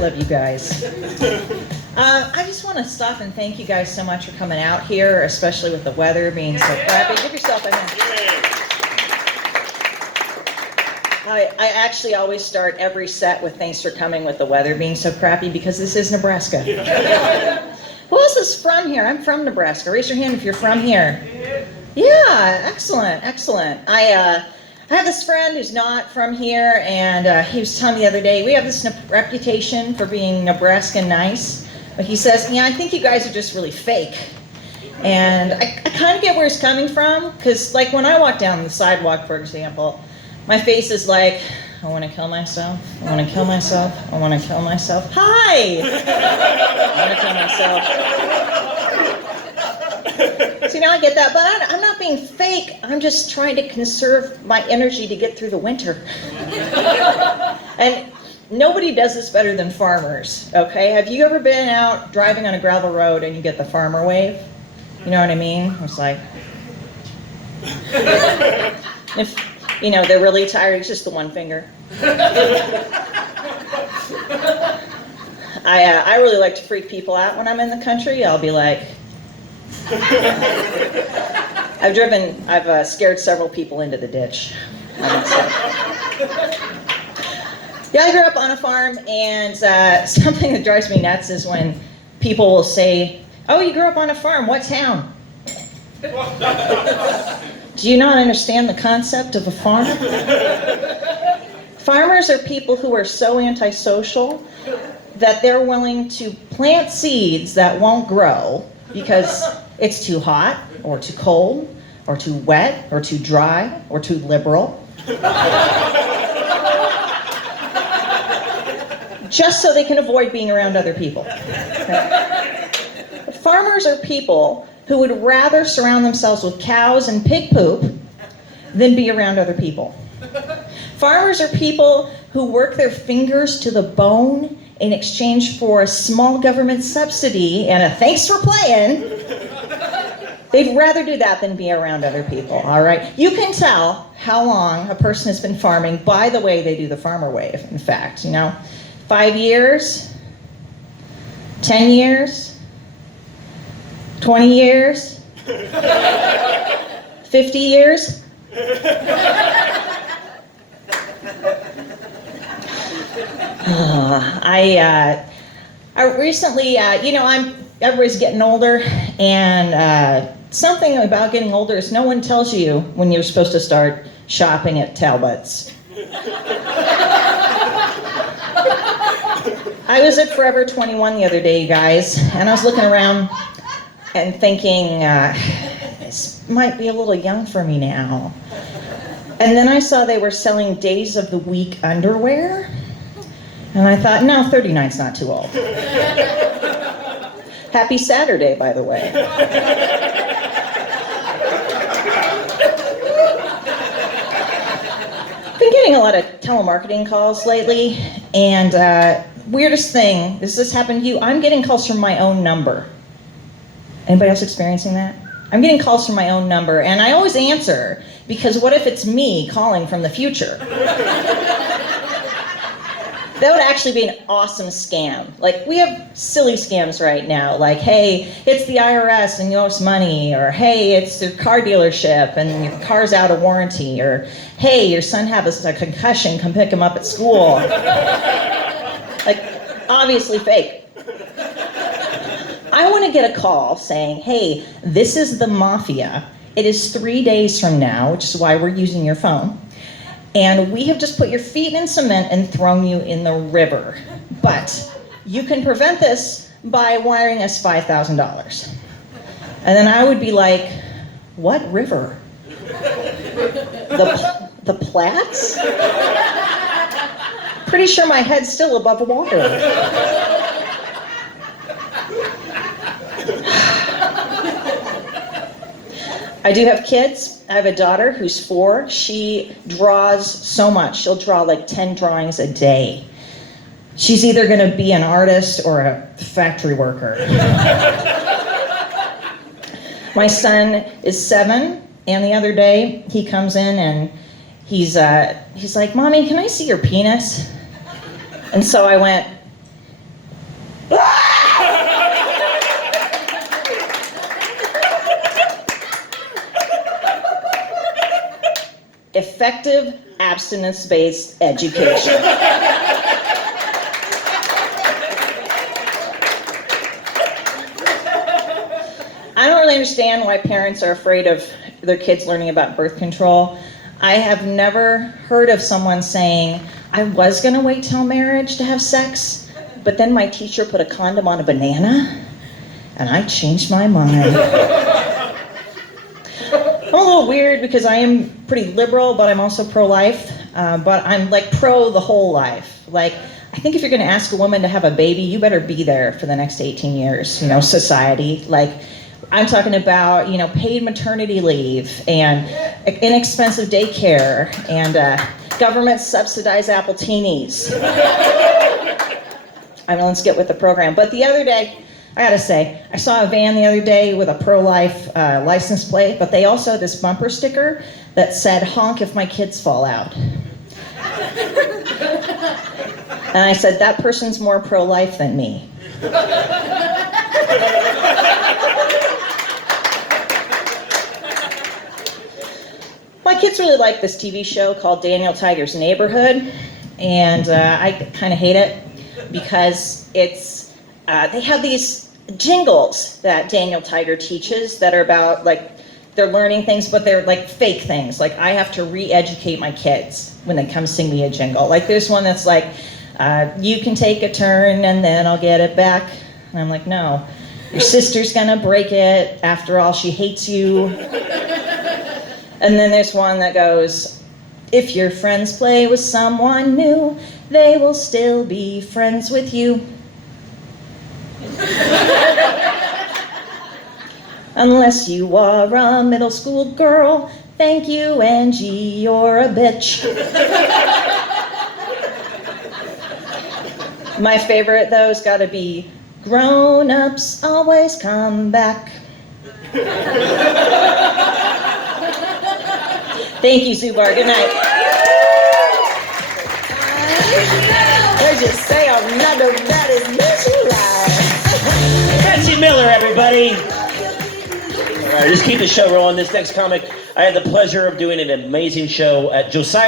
love you guys. I just want to stop and thank you guys so much for coming out here, especially with the weather being so crappy. Give yourself a hand. I actually always start every set with thanks for coming with the weather being so crappy because this is Nebraska. Who else is from here? I'm from Nebraska. Raise your hand if you're from here. Yeah, excellent, excellent. I have this friend who's not from here, and he was telling me the other day, we have this reputation for being Nebraska nice, but he says, yeah, I think you guys are just really fake. And I kind of get where he's coming from, because like when I walk down the sidewalk, for example, my face is like, I want to kill myself, I want to kill myself, I want to kill myself. Hi! I want to kill myself. See, now I get that, but I'm not being fake. I'm just trying to conserve my energy to get through the winter. And nobody does this better than farmers, okay? Have you ever been out driving on a gravel road and you get the farmer wave? You know what I mean? It's like, if, you know, they're really tired, it's just the one finger. I really like to freak people out when I'm in the country. I'll be like, I've scared several people into the ditch. Yeah, I grew up on a farm, and something that drives me nuts is when people will say, oh, you grew up on a farm, what town? Do you not understand the concept of a farm? Farmers are people who are so antisocial that they're willing to plant seeds that won't grow because it's too hot, or too cold, or too wet, or too dry, or too liberal. Just so they can avoid being around other people. Okay? Farmers are people who would rather surround themselves with cows and pig poop than be around other people. Farmers are people who work their fingers to the bone in exchange for a small government subsidy and a thanks for playing. They'd rather do that than be around other people, all right? You can tell how long a person has been farming by the way they do the farmer wave, in fact, you know? 5 years, 10 years, 20 years, 50 years. I recently, you know, everybody's getting older, and something about getting older is no one tells you when you're supposed to start shopping at Talbot's. I was at Forever 21 the other day, you guys, and I was looking around and thinking, this might be a little young for me now. And then I saw they were selling days of the week underwear, and I thought, no, 39's not too old. Happy Saturday, by the way. Been getting a lot of telemarketing calls lately, and weirdest thing, does this happen to you? I'm getting calls from my own number. Anybody else experiencing that? I'm getting calls from my own number, and I always answer, because what if it's me calling from the future? That would actually be an awesome scam. Like, we have silly scams right now, like, hey, it's the IRS and you owe us money, or hey, it's your car dealership and your car's out of warranty, or hey, your son has a concussion, come pick him up at school. Like, obviously fake. I want to get a call saying, hey, this is the mafia. It is 3 days from now, which is why we're using your phone. And we have just put your feet in cement and thrown you in the river. But you can prevent this by wiring us $5,000. And then I would be like, what river? The Platte? Pretty sure my head's still above water. I do have kids. I have a daughter who's 4. She draws so much. She'll draw like 10 drawings a day. She's either going to be an artist or a factory worker. My son is 7, and the other day he comes in and he's like, Mommy, can I see your penis? And so I went, effective abstinence-based education. I don't really understand why parents are afraid of their kids learning about birth control. I have never heard of someone saying, I was gonna wait till marriage to have sex, but then my teacher put a condom on a banana, and I changed my mind. I'm a little weird because I am pretty liberal, but I'm also pro-life, but I'm like pro the whole life. Like, I think if you're gonna ask a woman to have a baby, you better be there for the next 18 years, society. Like, I'm talking about, paid maternity leave and inexpensive daycare and government subsidized Appletinis. I mean, let's get with the program. But the other day, I gotta say, I saw a van the other day with a pro-life license plate, but they also had this bumper sticker that said, honk if my kids fall out. And I said, that person's more pro-life than me. My kids really like this TV show called Daniel Tiger's Neighborhood, and I kind of hate it because it's they have these jingles that Daniel Tiger teaches that are about, like, they're learning things, but they're like fake things. Like, I have to re-educate my kids when they come sing me a jingle. Like, there's one that's like, you can take a turn and then I'll get it back. And I'm like, no, your sister's gonna break it. After all, she hates you. And then there's one that goes, if your friends play with someone new, they will still be friends with you. Unless you are a middle school girl, thank you, Angie, you're a bitch. My favorite, though, has got to be, grown-ups always come back. Thank you, Zubar. Good night. They just say another that is visualized. Betsy Miller, everybody. All right, just keep the show rolling. This next comic, I had the pleasure of doing an amazing show at Josiah